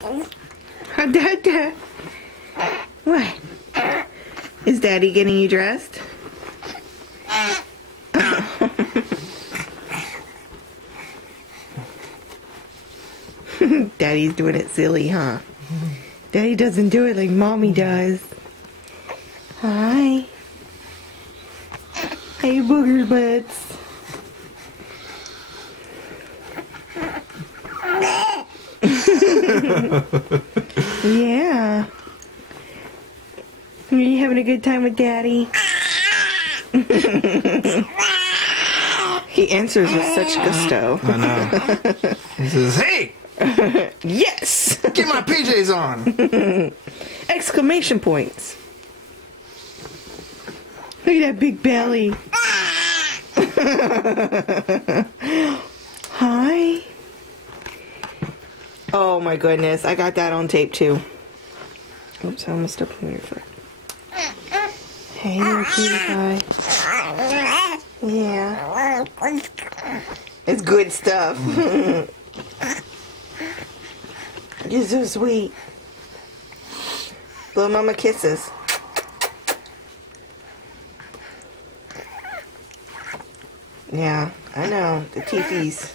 Dad. What? Is Daddy getting you dressed? Daddy's doing it silly, huh? Daddy doesn't do it like Mommy does. Hi. Hey, booger butts. Yeah. Are you having a good time with Daddy? He answers with such gusto. I know. He says, "Hey! Yes! Get my PJs on!" Exclamation points. Look at that big belly. Hi. Oh my goodness, I got that on tape too. Oops, I almost stepped on your foot. Hey, little cutie pie. Yeah. It's good stuff. You're so sweet. Blow Mama kisses. Yeah, I know. The teethies.